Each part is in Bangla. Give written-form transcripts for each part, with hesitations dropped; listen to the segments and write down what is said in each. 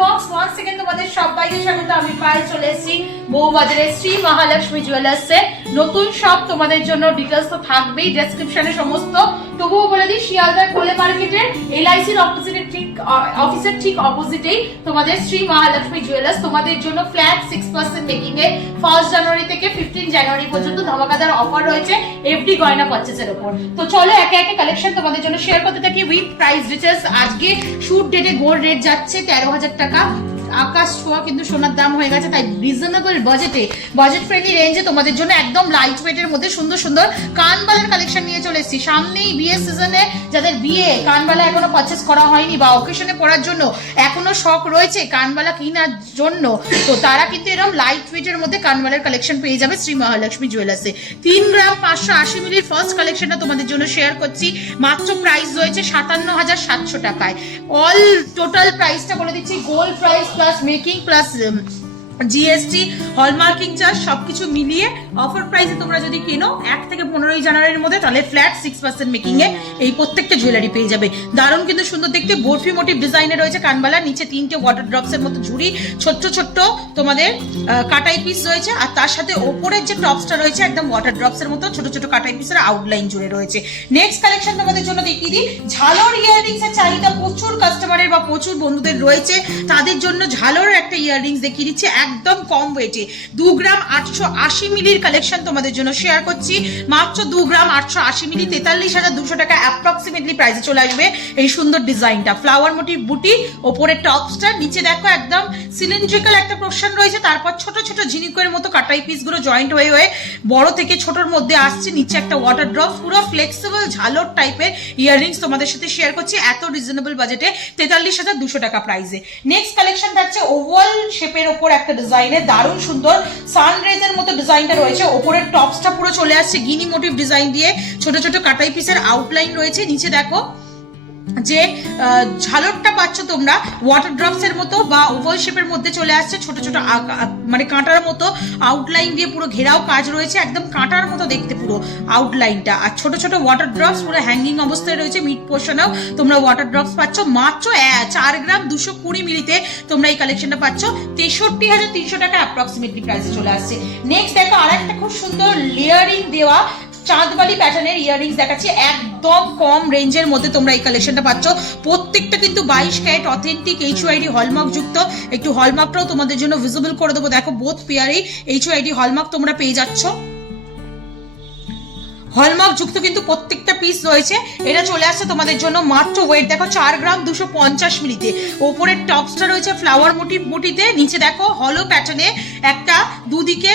বক্স ওয়ান সেকেন্ড তোমাদের সবাইকে স্বাগত। আমি পায়েল চলে এসেছি বউবাজারে শ্রী মহালক্ষ্মী জুয়েলার্সে। নতুন শপ তোমাদের জন্য, ডিটেলস তো থাকবেই ডেসক্রিপশনে সমস্ত। তবুও বলে দিই, শিয়ালদার কোলে মার্কেটের এলআইসির অফিসের ঠিক অপোজিটেই তোমাদের শ্রী মহালক্ষ্মী জুয়েলার্স। তোমাদের জন্য ফ্ল্যাট 6% মেকিং এ 1 জানুয়ারি থেকে 15 জানুয়ারি পর্যন্ত ধামাকাদার অফার রয়েছে এফডি গয়না পারচেজের উপর। তো চলো একে একে কালেকশন তোমাদের জন্য শেয়ার করতে থাকি উইথ প্রাইস ডিটেলস। আজকে শুট ডেটে গোল্ড রেট যাচ্ছে 13,000 টাকা, আকাশ ছোঁয়া কিন্তু সোনার দাম হয়ে গেছে। তাই রিজনেবল বাজেটে, বাজেট ফ্রেন্ডলি রেঞ্জে তোমাদের জন্য একদম লাইট ওয়েটের মধ্যে সুন্দর সুন্দর কানবালার কালেকশন নিয়ে চলে এসেছি। সামনেই বিয়ে সিজনে যাদের বিয়ে কানবালা এখনো পারচেস করা হয়নি বা অকেশনে পড়ার জন্য এখনো শখ রয়েছে কানবালা কেনার জন্য, তো তারা কিন্তু এরকম লাইট ওয়েটের মধ্যে কানবালার কালেকশন পেয়ে যাবে শ্রী মহালক্ষ্মী জুয়েলার্সে। 3 গ্রাম 580 মিলির ফার্স্ট কালেকশনটা তোমাদের জন্য শেয়ার করছি। মাত্র প্রাইস রয়েছে 57,700 টাকায়। অল টোটাল প্রাইসটা বলে দিচ্ছি, gold price plus making plus GST hallmarking charge সবকিছু মিলিয়ে অফার প্রাইসে তোমরা যদি কেনো 1 থেকে 15 জানুয়ারির মধ্যে, তাহলে ফ্ল্যাট 6% মেকিং এ এই প্রত্যেকটা জুয়েলারি পেয়ে যাবে। দারুণ কিন্তু সুন্দর দেখতে বরফি মোটিভ ডিজাইনে রয়েছে কানবালা। নিচে 3টে ওয়াটার ড্রপস এর মতো ঝুড়ি, ছোট্ট ছোট্ট তোমাদের কাটাই পিস রয়েছে। আর তার সাথে ওপরের যে টপসটা রয়েছে একদম ওয়াটার ড্রপস এর মতো ছোট ছোট কাটাই পিসের আউটলাইন জুড়ে রয়েছে। নেক্সট কালেকশন তোমাদের জন্য দেখিয়ে দিই। ঝালর ইয়াররিংস এর চাহিদা প্রচুর কাস্টমারের বা প্রচুর বন্ধুদের রয়েছে, তাদের জন্য ঝালর একটা ইয়াররিংস দেখিয়ে দিচ্ছি একদম কম ওয়েটে। 2 গ্রাম 880 মিলির কালেকশন তোমাদের জন্য শেয়ার করছি। মাত্র 2 গ্রাম 880 মিলি 43,200 টাকা অ্যাপ্রক্সিমেটলি প্রাইসে চলে আসবে এই সুন্দর ডিজাইনটা। ফ্লাওয়ার মোটিভ বুটি, ওপরে টপসটা, নিচে দেখো একদম সিলিন্ড্রিক্যাল একটা পোরশন রয়েছে, তারপর ছোট ছোট ঝিনুকের মতো কাটাই পিস গুলো জয়েন্ট হয়ে হয়ে বড় থেকে ছোটর মধ্যে আসছে। নিচে একটা ওয়াটার ড্রপ, পুরো ফ্লেক্সিবল ঝালর টাইপের ইয়াররিংস তোমাদের সাথে শেয়ার করছি এত রিজনেবল বাজেটে 43,200 টাকা প্রাইসে। নেক্সট কালেকশন থাকছে ওভাল শেপের ওপর একটা ডিজাইনে, দারুণ সুন্দর সানরাইজ এর মতো ডিজাইনটা রয়েছে। ওপরের টপসটা পুরো চলে আসছে গিনি মোটিভ ডিজাইন দিয়ে, ছোট ছোট কাটাই পিসের আউটলাইন রয়েছে। নিচে দেখো যে ঝালরটা পাচ্ছ তোমরা ওয়াটার ড্রপস এর মতো বা ওভাল শেপের মধ্যে চলে আসছে, ছোট ছোট মানে কাঁটার মতো আউটলাইন দিয়ে পুরো ঘেরাও কাজ রয়েছে, একদম কাঁটার মতো দেখতে পুরো আউটলাইনটা। আর ছোট ছোট ওয়াটার ড্রপস পুরো হ্যাঙ্গিং অবস্থায় রয়েছে। মিড পোর্শনেও তোমরা ওয়াটার ড্রপস পাচ্ছ। মাত্র 4 গ্রাম 220 মিলিতে তোমরা এই কালেকশনটা পাচ্ছ 63,300 টাকা অ্যাপ্রক্সিমেটলি প্রাইসে চলে আসছে। নেক্সট দেখো আরেকটা খুব সুন্দর লেয়ারিং দেওয়া চাঁদবালি প্যাটার্নের ইয়াররিংস দেখাচ্ছি একদম কম রেঞ্জের মধ্যে। তোমরা এই কালেকশনটা পাচ্ছ, প্রত্যেকটা কিন্তু 22 ক্যারেট অথেন্টিক HYD হলমার্ক যুক্ত। একটু হলমার্কটাও তোমাদের জন্য ভিজিবল করে দেবো। দেখো বোথ পেয়ারেই HYD হলমার্ক তোমরা পেয়ে যাচ্ছ, হলমার্ক যুক্ত কিন্তু প্রত্যেকটা পিস রয়েছে। এটা চলে আসছে তোমাদের জন্য মাত্র ওয়েট দেখো 4 গ্রাম 250 মিলিতে। ওপরের টপসটা রয়েছে ফ্লাওয়ার মোটিভ বুটিতে, নিচে দেখো হলো প্যাটার্নে একটা দুদিকে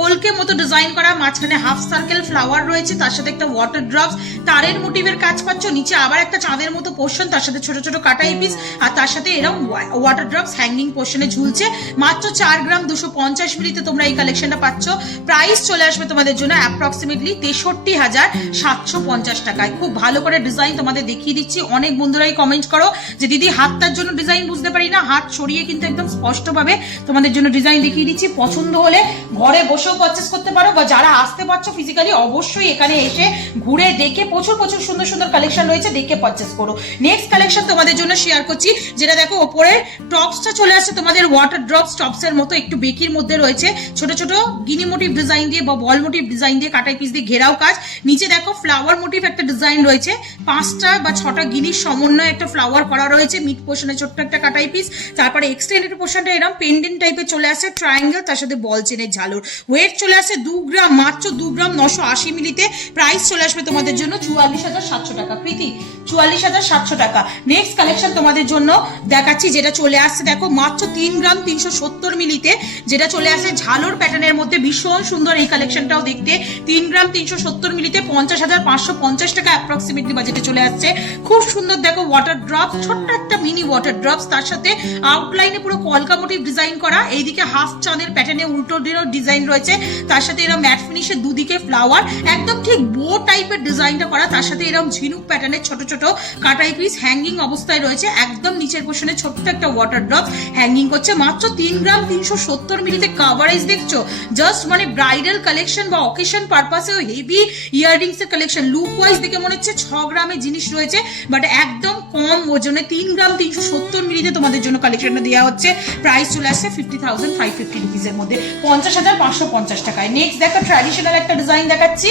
কলকে মতো ডিজাইন করা, মাঝখানে হাফ সার্কেল ফ্লাওয়ার রয়েছে, তার সাথে একটা ওয়াটার ড্রপস তারের মোটিভের কাজ পাচ্ছ। নিচে আবার একটা চাঁদের মতো পোর্শন, তার সাথে ছোট ছোট কাটাই পিস, আর তার সাথে এরকম ওয়াটার ড্রপস হ্যাঙ্গিং পোর্শনে ঝুলছে। মাত্র 4 গ্রাম 250 মিলিতে তোমরা এই কালেকশনটা পাচ্ছ। প্রাইস চলে আসবে তোমাদের জন্য অ্যাপ্রক্সিমেটলি 63,750 টাকায়। খুব ভালো করে ডিজাইন তোমাদের দেখিয়ে দিচ্ছি। অনেক বন্ধুরাই কমেন্ট করো যে দিদি হাতটার জন্য ডিজাইন বুঝতে পারি না, হাত সরিয়ে কিন্তু একদম স্পষ্টভাবে তোমাদের জন্য ডিজাইন দেখিয়ে দিচ্ছি। পছন্দ হলে ঘরে বসে পারচেজ করতে পারো, বা যারা আসতে পারছো ফিজিক্যালি অবশ্যই এখানে এসে ঘুরে দেখে প্রচুর প্রচুর সুন্দর সুন্দর কালেকশন রয়েছে, দেখে পারচেজ করো। নেক্সট কালেকশন তোমাদের জন্য শেয়ার করছি, যেটা দেখো ওপরের টপসটা চলে আসছে তোমাদের ওয়াটার ড্রপস টপসের মতো, একটু বেকির মধ্যে রয়েছে, ছোট ছোট গিনি মোটিভ ডিজাইন দিয়ে বা বল মোটিভ ডিজাইন দিয়ে কাটাই পিস দিয়ে ঘেরাও কাজ। নিচে দেখো ফ্লাওয়ার মোটিভ একটা ডিজাইন রয়েছে, 5টা বা 6টা গিনির সমন্বয়ে একটা ফ্লাওয়ার করা রয়েছে। মিড পোর্শনে ছোট্ট একটা কাটাই পিস, তারপরে এক্সটেন্ডেড পোর্শনটা এরকম পেন্ডেন্ট টাইপের চলে আসছে ট্রায়াঙ্গেল, তার সাথে বল চেনের ঝালর। ওয়েট চলে আসে 2 গ্রাম, মাত্র 2 গ্রাম 980 মিলিতে। প্রাইস চলে আসবে তোমাদের জন্য 44,700 টাকা। প্রীতি 44,700 টাকা। নেক্সট কালেকশন তোমাদের জন্য দেখাচ্ছি, যেটা চলে আসছে দেখো মাত্র 3 গ্রাম 370 মিলিতে, যেটা চলে আসে ঝালর প্যাটার্নের মধ্যে। ভীষণ সুন্দর এই কালেকশনটাও দেখতে। 3 গ্রাম 370 মিলিতে 50,550 টাকা অ্যাপ্রক্সিমেটলি বাজেটে চলে আসছে। খুব সুন্দর দেখো ওয়াটার ড্রপ, ছোট্ট একটা মিনি ওয়াটার ড্রপস, তার সাথে আউটলাইনে পুরো কলকা মোটিভ ডিজাইন করা। এইদিকে হাফ চাঁদের প্যাটার্নে উল্টো ডিজাইন রয়েছে, তার সাথে এরকম ম্যাট ফিনিশের দুদিকে ফ্লাওয়ার, একদম ঠিক বো টাইপের ডিজাইনটা করা, তার সাথে এরকম ঝিনুক প্যাটার্নের ছোট ছোট ছোট কাটাই পিস হ্যাঙ্গিং অবস্থায় রয়েছে, একদম নিচের পোর্শনে ছোট্ট একটা ওয়াটার ড্রপ হ্যাঙ্গিং করছে, মাত্র 3 গ্রাম 370 মিলিতে কাভারেজ দেখছো। জাস্ট মানে ব্রাইডাল কালেকশন বা অকেশন পারপাসেও হেভি ইয়াররিংস এর কালেকশন। লুক ওয়াইজ দেখে মনে হচ্ছে 6 গ্রামের জিনিস রয়েছে, বাট একদম কম ওজনে 3 গ্রাম 370 মিলিতে তোমাদের জন্য কালেকশনটা দেওয়া হচ্ছে। প্রাইস চলে আসছে 50,550 রুপিসের মধ্যে, 50,550 টাকায়। নেক্সট দেখো ট্র্যাডিশনাল একটা ডিজাইন দেখাচ্ছি,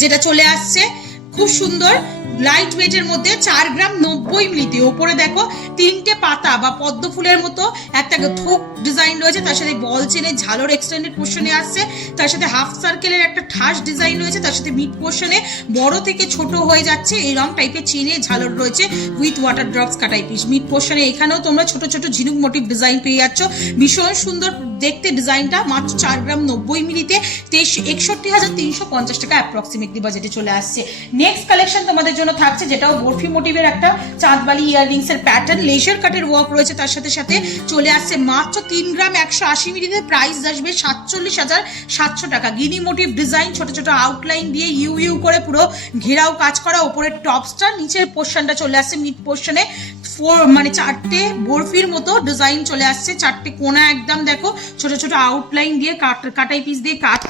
যেটা চলে আসছে খুব সুন্দর লাইট ওয়েটের মধ্যে 4 গ্রাম 90 মিলিতে। ওপরে দেখো 3টে পাতা বা পদ্ম ফুলের মতো একটা থোক ডিজাইন রয়েছে, তার সাথে বল চেনের ঝালর এক্সটেন্ডেড পোর্শনে আসছে, তার সাথে হাফ সার্কেলের একটা ঠাস ডিজাইন রয়েছে, তার সাথে মিড পোর্শনে বড় থেকে ছোট হয়ে যাচ্ছে এরকম টাইপের চেনে ঝালর রয়েছে উইথ ওয়াটার ড্রপস কাটাই পিস। মিড পোর্শনে এখানেও তোমরা ছোট ছোট ঝিনুক মোটিভ ডিজাইন পেয়ে যাচ্ছ, ভীষণ সুন্দর দেখতে ডিজাইনটা। মাত্র 4 গ্রাম 90 মিলিতে 61,350 টাকা অ্যাপ্রক্সিমেটলি বাজেটে চলে আসছে। নেক্সট কালেকশন তোমাদের জন্য থাকছে, যেটাও বরফি মোটিভের একটা চাঁদবালি ইয়াররিংস এর প্যাটার্ন, লেজার কাটের ওয়ার্ক রয়েছে, তার সাথে সাথে চলে আসছে মাত্র 3 গ্রাম 180 মিলিতে। প্রাইস আসবে 47,700 টাকা। গিনি মোটিভ ডিজাইন, ছোট ছোট আউটলাইন দিয়ে ইউ ইউ করে পুরো ঘেরাও কাজ করা, উপরের টপসটা, নিচের পোর্শনটা চলে আসছে মিড পোর্শনে মানে 4টে বরফির মতো ডিজাইন চলে আসছে, 4টে কোনা একদম দেখো ছোট ছোট আউটলাইন দিয়ে কাটাই পিস দিয়ে কাট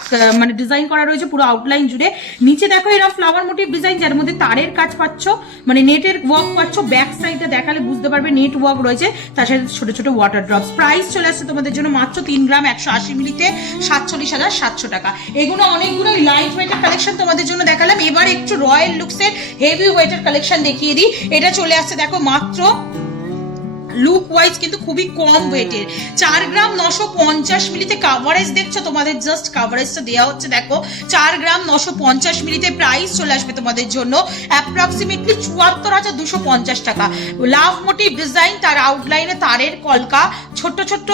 মানে ডিজাইন করা রয়েছে পুরো আউটলাইন জুড়ে। নিচে দেখো এরকম ফ্লাওয়ার মোটিভ ডিজাইন, যার মধ্যে তারের কাজ পাচ্ছ, মানে নেটের ওয়ার্ক পাচ্ছ, ব্যাক সাইডে দেখালে বুঝতে পারবে নেট ওয়ার্ক রয়েছে, তার সাথে ছোট ছোট ওয়াটার ড্রপস। প্রাইস চলে আসছে তোমাদের জন্য মাত্র 3 গ্রাম 180 মিলিতে 47,700 টাকা। এগুলো অনেকগুলো লাইট ওয়েটের কালেকশন তোমাদের জন্য দেখালাম। এবার একটু রয়্যাল লুকসের হেভি ওয়েটের কালেকশন দেখিয়ে দিই। এটা চলে আসছে দেখো মাত্র লুক ওয়াইজ কিন্তু খুবই কম ওয়েটের, 4 গ্রাম 950 মিলিতে কাভারেজ দেখছো, তোমাদের জাস্ট কাভারেজটা দেওয়া হচ্ছে দেখো 4 গ্রাম 950 মিলিতে। প্রাইস চলে আসবে তোমাদের জন্য অ্যাপ্রক্সিমেটলি 74,250 টাকা। লাভ মোটিভ ডিজাইন, তার আউটলাইনে তারের কলকা, ছোট ছোট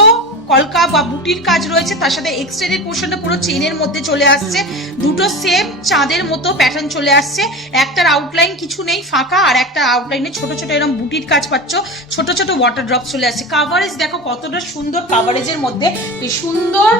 কলকা বা বুটির কাজ রয়েছে, তার সাথে এক্সটেন্ডেড পোর্শনটা পুরো চেনের মধ্যে চলে আসছে, দুটো সেম চাঁদের মতো প্যাটার্ন চলে আসছে, একটার আউটলাইন কিছু নেই ফাঁকা, আর একটা আউটলাইনে ছোট ছোট এরকম বুটির কাজ পাচ্ছ, ছোট ছোট ওয়াটার ড্রপ চলে আসছে। কাভারেজ দেখো কতটা সুন্দর, কাভারেজের মধ্যে এই সুন্দর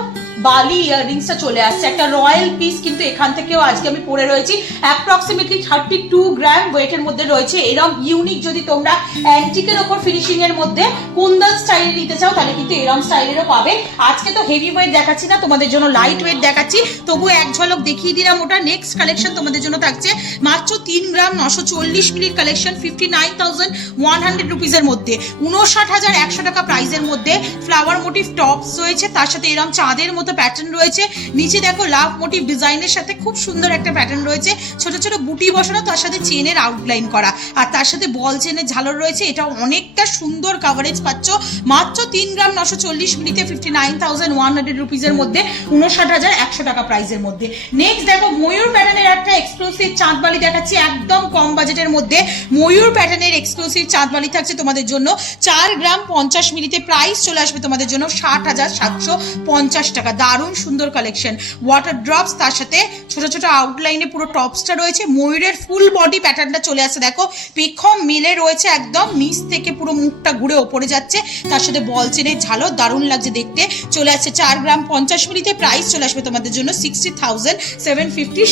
বালি ইয়াররিংসটা চলে আসছে, একটা রয়্যাল পিস কিন্তু এখান থেকেও আজকে আমি পরে রয়েছি। অ্যাপ্রক্সিমেটলি 32 গ্রাম ওয়েটের মধ্যে রয়েছে। এরকম ইউনিক যদি তোমরা অ্যান্টিকের ওপর ফিনিশিং এর মধ্যে কুন্দন স্টাইলে নিতে চাও, তাহলে কিন্তু এরকম স্টাইলেরও পাবে। আজকে তো হেভি ওয়েট দেখাচ্ছি না, তোমাদের জন্য লাইট ওয়েট দেখাচ্ছি, তবু এক ঝলক দেখিয়ে দিলাম ওটা। নেক্সট কালেকশন তোমাদের জন্য থাকছে মাত্র 3 গ্রাম 940 মিলির কালেকশন, 59,100 রুপিসের মধ্যে, 59,100 টাকা প্রাইসের মধ্যে। ফ্লাওয়ার মোটিভ টপস রয়েছে, তার সাথে এরকম চাঁদের মতো প্যাটার্ন রয়েছে, নিচে দেখো লাভ মোটিভ ডিজাইনের সাথে খুব সুন্দর একটা প্যাটার্ন রয়েছে, ছোট ছোট বুটি বসানো, তার সাথে চেনের আউটলাইন করা, আর তার সাথে বল চেনের ঝালর রয়েছে। এটা অনেকটা সুন্দর কাভারেজ পাচ্ছ মাত্র 3 গ্রাম 940 মিলিতে, 59,100 রুপিসের মধ্যে, 59,100 টাকা প্রাইসের মধ্যে। নেক্সট দেখো ময়ূর প্যাটার্নের একটা এক্সক্লুসিভ চাঁদবালি দেখাচ্ছি, একদম কম বাজেটের মধ্যে ময়ূর প্যাটার্নের এক্সক্লুসিভ চাঁদবালি থাকছে তোমাদের জন্য 4 গ্রাম 50 মিলিতে। প্রাইস চলে আসবে তোমাদের জন্য 60,750 টাকা। দারুণ সুন্দর কালেকশন, ওয়াটার ড্রপস, তার সাথে ছোট ছোট আউটলাইনে পুরো টপসটা রয়েছে, ময়ূরের ফুল বডি প্যাটার্নটা চলে আসছে দেখো, পেখম মিলে রয়েছে, একদম নিচ থেকে পুরো মুখটা ঘুরে ওপরে যাচ্ছে, তার সাথে বল চেনের ঝালর, দারুণ লাগছে দেখতে। চলে আসছে 4 গ্রাম 50 মিলিতে। প্রাইস চলে আসবে তোমাদের জন্য 60,750,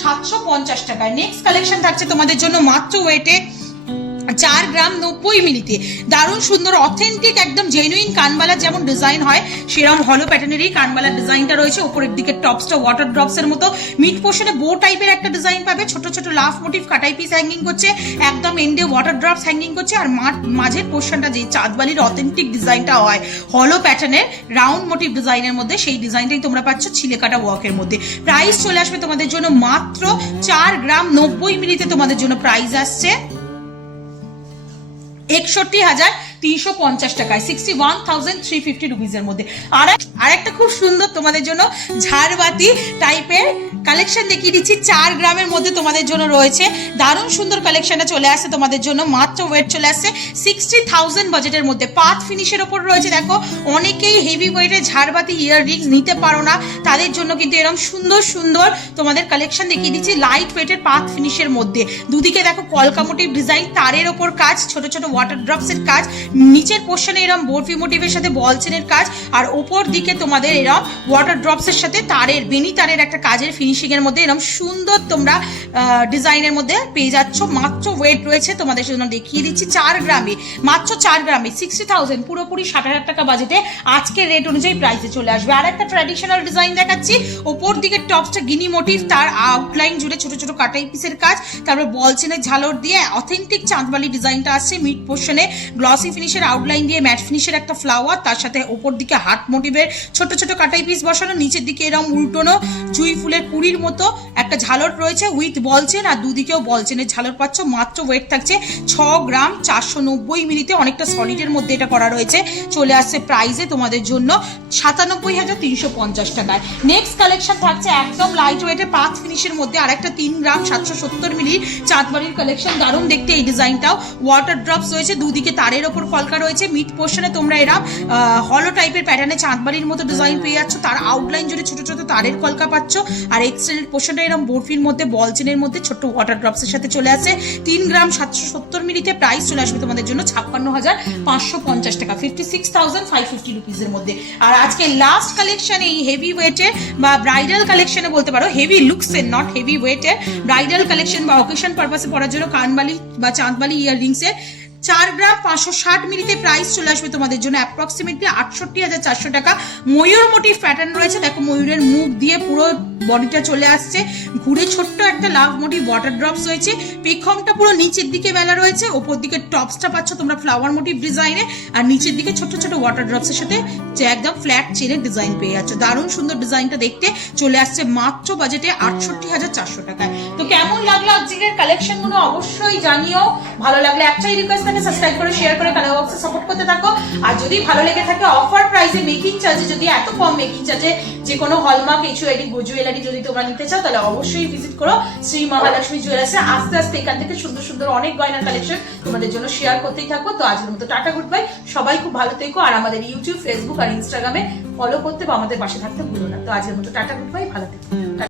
60,750 টাকায়। নেক্সট কালেকশন থাকছে তোমাদের জন্য মাত্র ওয়েটে 4 গ্রাম 90 মিলিতে, দারুণ সুন্দর অথেন্টিক একদম জেনুইন কানবালা যেমন ডিজাইন হয় সেরকম হলো প্যাটার্নেরই কানবালার ডিজাইনটা রয়েছে। উপরের দিকে টপসটা ওয়াটার ড্রপস এর মতো, মিড পোর্শনে বো টাইপের একটা ডিজাইন পাবে, ছোট ছোট লাভ মোটিভ কাটাই পিস হ্যাঙ্গিং করছে, একদম এন্ডে ওয়াটার ড্রপস হ্যাঙ্গিং করছে, আর মাঝের পোর্শনটা যে চাঁদবালির অথেন্টিক ডিজাইনটা হয় হলো প্যাটার্নের রাউন্ড মোটিভ ডিজাইনের মধ্যে, সেই ডিজাইনটাই তোমরা পাচ্ছ ছিলে কাটা ওয়ার্কের মধ্যে। প্রাইস চলে আসবে তোমাদের জন্য মাত্র 4 গ্রাম 90 মিলিতে, তোমাদের জন্য প্রাইস আসছে 61,350 টাকায়, 61,350 রুপিসের মধ্যে। আর একটা খুব সুন্দর তোমাদের জন্য ঝাড়বাতি টাইপের কালেকশন দেখিয়ে দিচ্ছি, 4 গ্রামের মধ্যে তোমাদের জন্য রয়েছে, দারুণ সুন্দর কালেকশনটা চলে আসছে তোমাদের জন্য। মাত্র ওয়েট চলে আসছে 60,000 বাজেটের মধ্যে, পাত ফিনিশের ওপর রয়েছে দেখো। অনেকেই হেভি ওয়েটের ঝাড়বাতি ইয়াররিংস নিতে পারো না, তাদের জন্য কিন্তু এরকম সুন্দর সুন্দর তোমাদের কালেকশন দেখিয়ে দিচ্ছি লাইট ওয়েটের পাত ফিনিশের মধ্যে। দুদিকে দেখো কলকা মোটিভ ডিজাইন, তারের ওপর কাজ, ছোট ছোট ওয়াটার ড্রপস এর কাজ, নিচের পোর্শনে এরকম বরফি মোটিভের সাথে বল চেনের কাজ, আর ওপর দিকে তোমাদের এরকম ওয়াটার ড্রপস এর সাথে তারের বেনি তারের একটা কাজের ফিনিশিং এর মধ্যে এরকম সুন্দর তোমরা ডিজাইনের মধ্যে পেয়ে যাচ্ছ। মাত্র ওয়েট রয়েছে তোমাদের জন্য দেখিয়ে দিচ্ছি 4 গ্রামে, মাত্র 4 গ্রামে 60,000, পুরোপুরি 60,000 টাকা বাজেটে আজকের রেট অনুযায়ী প্রাইসে চলে আসবে। আর একটা ট্র্যাডিশনাল ডিজাইন দেখাচ্ছি, ওপর দিকে টপসটা গিনি মোটিভ, তার আউটলাইন জুড়ে ছোট ছোট কাটাই পিসের কাজ, তারপর বল চেনের ঝালর দিয়ে অথেন্টিক চাঁদবালি ডিজাইনটা আসছে। মিড পোর্শনে গ্লসি ফিনিশের আউটলাইন দিয়ে ম্যাট ফিনিশের একটা ফ্লাওয়ার, তার সাথে ওপর দিকে হার্ট মোটিভের ছোট ছোট কাটাই পিস বসানো, নিচের দিকে এরকম উল্টোনো জুই ফুলের কুড়ির মতো একটা ঝালর রয়েছে উইথ বল চেন, আর দুদিকেও বল চেনের ঝালর পাচ্ছ। মাত্র ওয়েট থাকছে 6 গ্রাম 490 মিলিতে, অনেকটা সলিডের মধ্যে এটা করা রয়েছে। চলে আসছে প্রাইসে তোমাদের জন্য 97,350 টাকায়। নেক্সট কালেকশন থাকছে একদম লাইট ওয়েটের পাঁচ ফিনিশের মধ্যে আরেকটা 3 গ্রাম 770 মিলির চাঁদবাড়ির কালেকশন। দারুণ দেখতে এই ডিজাইনটাও, ওয়াটার ড্রপস রয়েছে, দুদিকে তারের ওপর কলকা রয়েছে। মিড পোর্শনে তোমরা এরা হলো টাইপের প্যাটার্নে চাঁদবাড়ির মতো ডিজাইন পেয়ে যাচ্ছ, তার আউটলাইন জুড়ে ছোট ছোট তারের কলকা পাচ্ছ। আর এক্সটেন্ডেড পোর্শনটা এরকম বরফির মধ্যে বল চেনের মধ্যে ছোট্ট ওয়াটার ড্রপসের সাথে চলে আসে। 3 গ্রাম 770 মিলিতে প্রাইস চলে আসবে তোমাদের জন্য 56,550 টাকা, 56,550 রুপিসের মধ্যে। আর আজকে লাস্ট কালেকশন এই হেভি ওয়েটের বা ব্রাইডাল কালেকশনে বলতে পারো, হেভি লুকসের নট হেভি ওয়েটের ব্রাইডাল কালেকশন বা অকেশন পারপাসে পরার জন্য কানবালি বা চাঁদবালি ইয়াররিংসের 4 গ্রাম 560 মিলিতে প্রাইস চলে আসবে তোমাদের জন্য অ্যাপ্রক্সিমেটলি 68,400 টাকা। ময়ূর মোটিভ প্যাটার্ন রয়েছে, দেখো ময়ূরের মুখ দিয়ে পুরো বডিটা চলে আসছে, ঘুরে ছোট্ট একটা লাভ মোটিভ ওয়াটার ড্রপস রয়েছে, পেখমটা পুরো নিচের দিকে মেলা রয়েছে, ওপর দিকে টপসটা পাচ্ছ তোমরা ফ্লাওয়ার মোটিভ ডিজাইনে, আর নিচের দিকে ছোট ছোট ওয়াটার ড্রপসের সাথে যে একদম ফ্ল্যাট চেনের ডিজাইন পেয়ে যাচ্ছ। দারুণ সুন্দর ডিজাইনটা দেখতে, চলে আসছে মাত্র বাজেটে 68,400 টাকায়। তো কেমন লাগলো আজকের কালেকশন গুলো অবশ্যই জানিও। ভালো লাগলে একটাই রিকোয়েস্ট থাকে, সাবস্ক্রাইব করে শেয়ার করে কালার বক্সে সাপোর্ট করতে থাকো। আর যদি ভালো লেগে থাকে অফার প্রাইসে মেকিং চার্জে, যদি এত কম মেকিং চার্জে যে কোনো হলমার্ক HUID জুয়েলারি যদি তোমরা নিতে চাও তাহলে অবশ্যই ভিজিট করো শ্রী মহালক্ষ্মী জুয়েলার্সে। আস্তে আস্তে এখান থেকে সুন্দর সুন্দর অনেক গয়নার কালেকশন তোমাদের জন্য শেয়ার করতেই থাকবো। তো আজকের মতো টাটা গুড বাই, সবাই খুব ভালো থেকো। আর আমাদের ইউটিউব, ফেসবুক আর ইনস্টাগ্রামে ফলো করতে বা আমাদের পাশে থাকতে ভুলো না। তো আজকের মতো টাটা গুড বাই, ভালো থেকো।